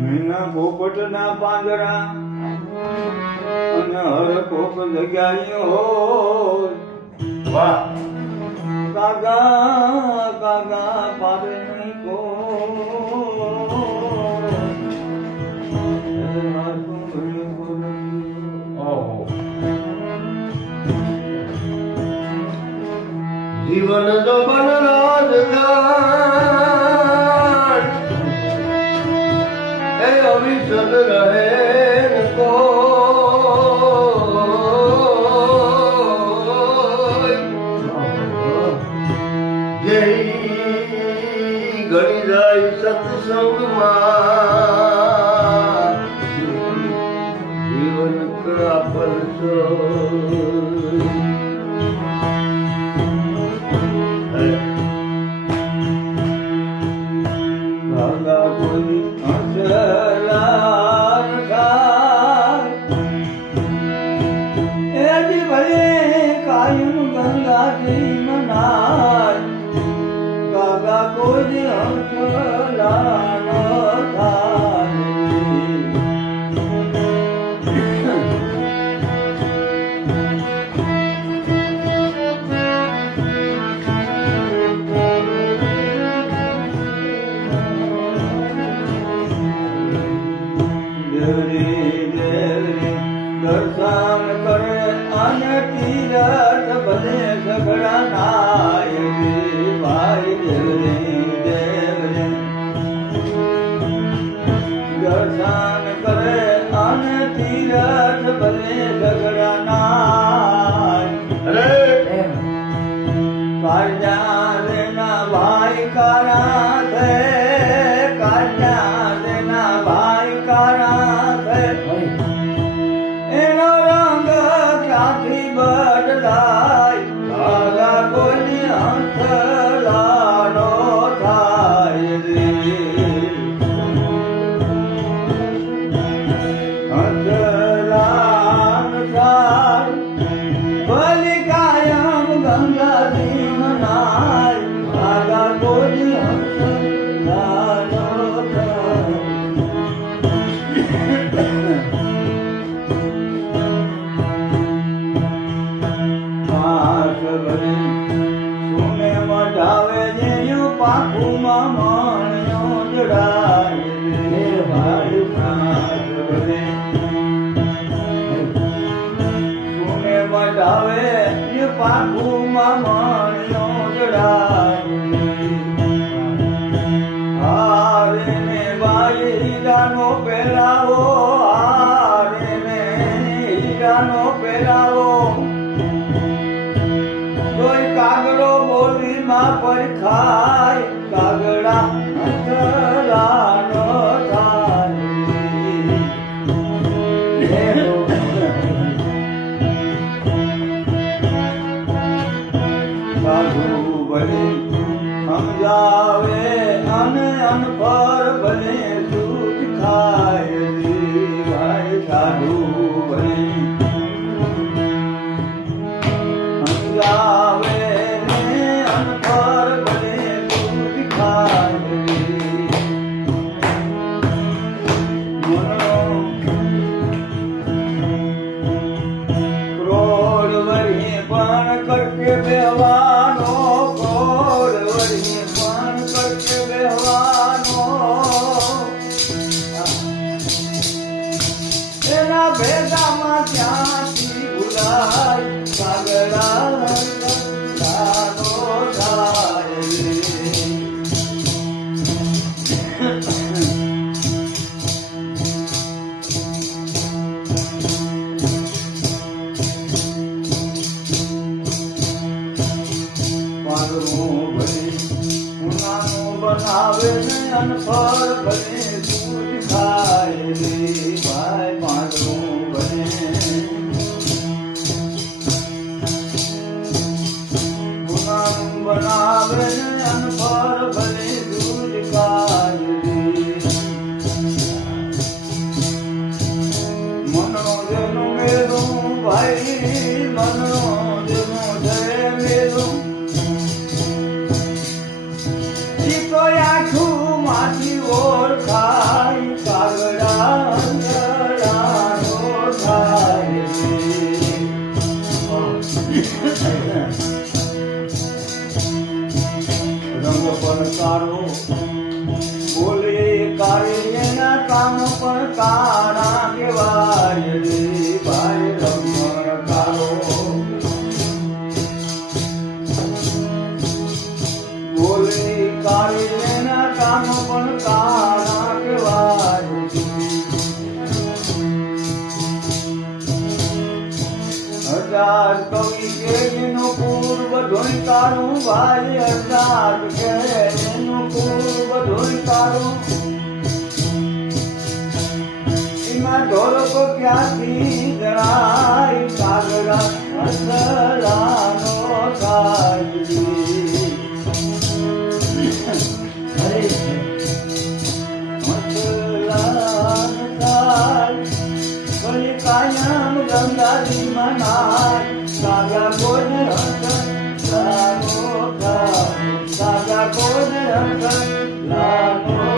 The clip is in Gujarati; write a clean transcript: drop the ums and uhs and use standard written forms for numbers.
મીના પોપટના પાંજરા અને હર કોક જગ્યાએ હોય. વાહ કાગા કાગા પારે નહીં કો ઓહો જીવન જો બન રાજગાર એ અવિચલ રહે કો જય ઘડી જાય સત્સંગમાં જીવન કળા કાગા કોઈ હંસલા થાય એજી ભલે કાયમ ગંગાજી મનાય. કાગા કોઈ હંસલા ન થાય. દેવરી દેવરી દર્શન કરે અને તીરથ ભલે સઘળા નાય રે ભાઈ. દેવરી દેવરી દર્શન કરે અને તીરથ ભલે સઘળા નાય. અરે કાળજા રેના ભાઈ કારા છે. કાળજા રેના ભાઈ કારા છે. એનો રંગ ક્યાંથી બદલાય. કાગા કોઈ હંસલાનો થાય રે. હંસલાન થાય ભલી કાયમ ગંગાજી મનાય. કાગા કોઈ હંસલાનો થાય. પાસ ભલે સુને મઢાવે જેયું પાખુમાં મણ્યો જડાય રે ભાઈ. પાસ ભલે સુને મઢાવે એ પાખુમાં મણ્યો જડાય. હારે ને બાઈ હીરાનો પહેરાવો. હારે ને હીરાનો પહેરાવો. કોઈ કાગડો બોલીમાં પરખાય. કાગડા હંસલાનો થાય. સાધુ ભલે સમજાવે અને અનપર ભલે સૂચ ખાય રે ભાઈ. સાધુ ભલે સમજાવે ને અનપર ભલે સૂચ ખાય રે. ક્રોડ વળી પણ કરકે બેહવાનો. ક્રોડ વળી પણ કરકે બેહવાનો. એના ભેદામાં ક્યાંથી ભૂલાય. કાગડા હંસલાનો થાય રે. પાંદડું ભલે ઉનાનું બનાવે ને અનફળ ભલે સૂજ ખાય રે ભાઈ. પાંદડું ભલે ઉનાનું બનાવે ને અનફળ ભલે સૂજ ખાય રે. કાળીના કામ પણ કાળા કહેવાય રે ભાઈ રમણ કાળો બોલી કાળીના કામ પણ કાળા કહેવાય હજાર કવિ કે એનું પૂર્વ ધોઈ તારું ભાઈ હજાર કે એનું પૂર્વ ધોઈ તારું એમાં ઢોલકો ક્યાંથી જણાય સાગરા અસલાનો થાય અરે અસલાન થાય ભલે કાયમ ગંગાજી મનાય સાગા કોને હંસન લાગો થાય સાગા કોને હંસન લાગો